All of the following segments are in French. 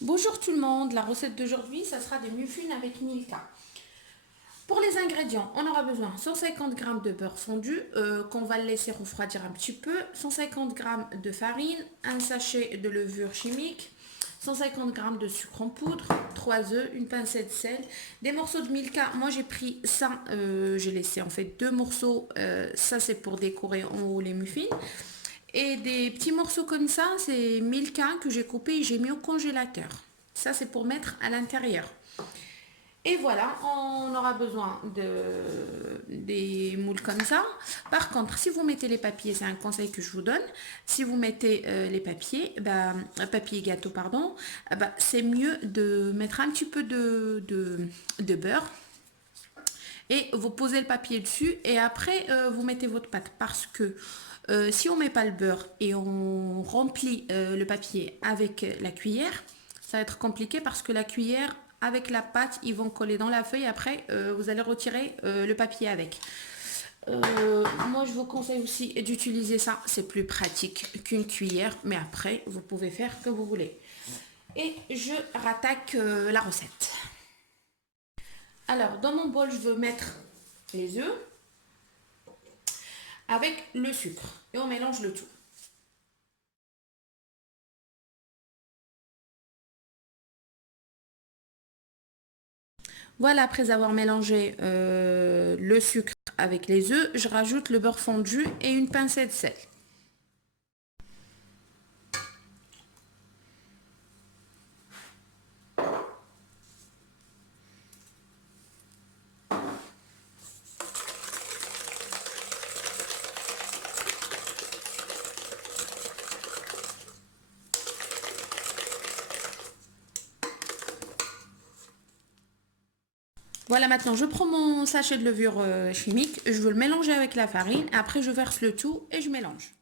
Bonjour tout le monde, la recette d'aujourd'hui, ça sera des muffins avec Milka. Pour les ingrédients, on aura besoin 150 g de beurre fondu qu'on va laisser refroidir un petit peu, 150 g de farine, un sachet de levure chimique, 150 g de sucre en poudre, 3 œufs, une pincée de sel, des morceaux de Milka. Moi j'ai pris ça, j'ai laissé en fait deux morceaux, ça c'est pour décorer en haut les muffins. Et des petits morceaux comme ça, c'est Milka que j'ai coupé et j'ai mis au congélateur. Ça, c'est pour mettre à l'intérieur. Et voilà, on aura besoin des moules comme ça. Par contre, si vous mettez les papiers, c'est un conseil que je vous donne. Si vous mettez les papiers, papier gâteau, pardon, c'est mieux de mettre un petit peu de beurre et vous posez le papier dessus et après vous mettez votre pâte parce que si on met pas le beurre et on remplit le papier avec la cuillère, ça va être compliqué parce que la cuillère avec la pâte, ils vont coller dans la feuille. Après, vous allez retirer le papier avec. Moi, je vous conseille aussi d'utiliser ça. C'est plus pratique qu'une cuillère, mais après, vous pouvez faire ce que vous voulez. Et je rattaque la recette. Alors, dans mon bol, je veux mettre les œufs avec le sucre et on mélange le tout. Voilà, après avoir mélangé le sucre avec les œufs, je rajoute le beurre fondu et une pincée de sel. Voilà, maintenant je prends mon sachet de levure chimique, je veux le mélanger avec la farine, après je verse le tout et je mélange.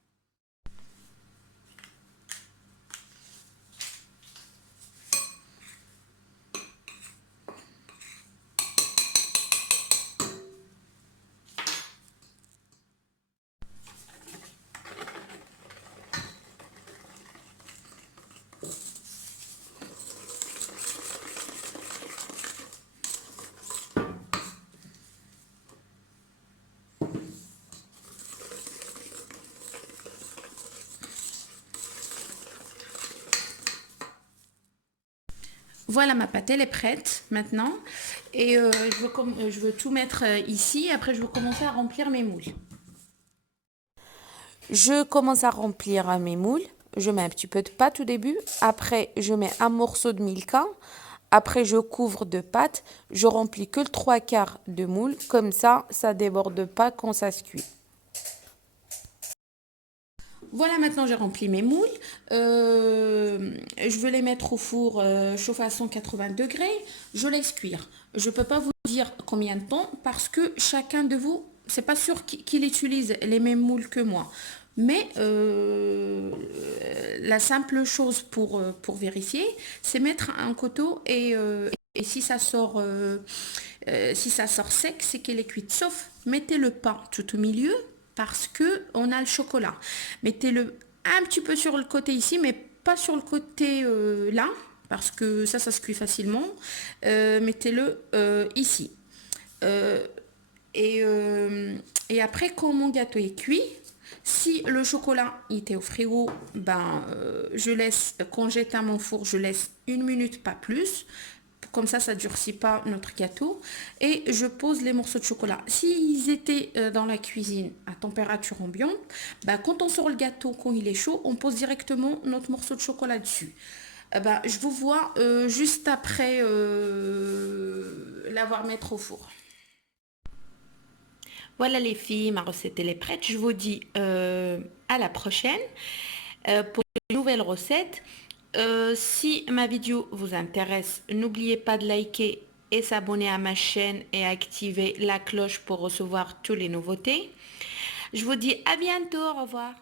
Voilà, ma pâte, elle est prête maintenant. Et je veux tout mettre ici. Après, je vais commencer à remplir mes moules. Je commence à remplir mes moules. Je mets un petit peu de pâte au début. Après, je mets un morceau de Milka. Après, je couvre de pâte. Je remplis que le 3/4 de moule. Comme ça déborde pas quand ça se cuit. Voilà, maintenant j'ai rempli mes moules. Je veux les mettre au four chauffé à 180 degrés. Je laisse cuire. Je ne peux pas vous dire combien de temps parce que chacun de vous, c'est pas sûr qu'il utilise les mêmes moules que moi. Mais la simple chose pour vérifier, c'est mettre un couteau et si ça sort sec, c'est qu'elle est cuite. Sauf, mettez le pain tout au milieu parce que on a le chocolat. Mettez-le un petit peu sur le côté ici, mais pas sur le côté là, parce que ça se cuit facilement. Mettez-le ici. Euh, et, et après, quand mon gâteau est cuit, si le chocolat était au frigo, je laisse, quand j'éteins mon four, je laisse 1 minute, pas plus. Comme ça durcit pas notre gâteau. Et je pose les morceaux de chocolat. S'ils étaient dans la cuisine à température ambiante, quand on sort le gâteau, quand il est chaud, on pose directement notre morceau de chocolat dessus. Je vous vois juste après l'avoir mettre au four. Voilà les filles, ma recette elle est prête. Je vous dis à la prochaine pour une nouvelle recette. Si ma vidéo vous intéresse, n'oubliez pas de liker et s'abonner à ma chaîne et activer la cloche pour recevoir toutes les nouveautés. Je vous dis à bientôt, au revoir.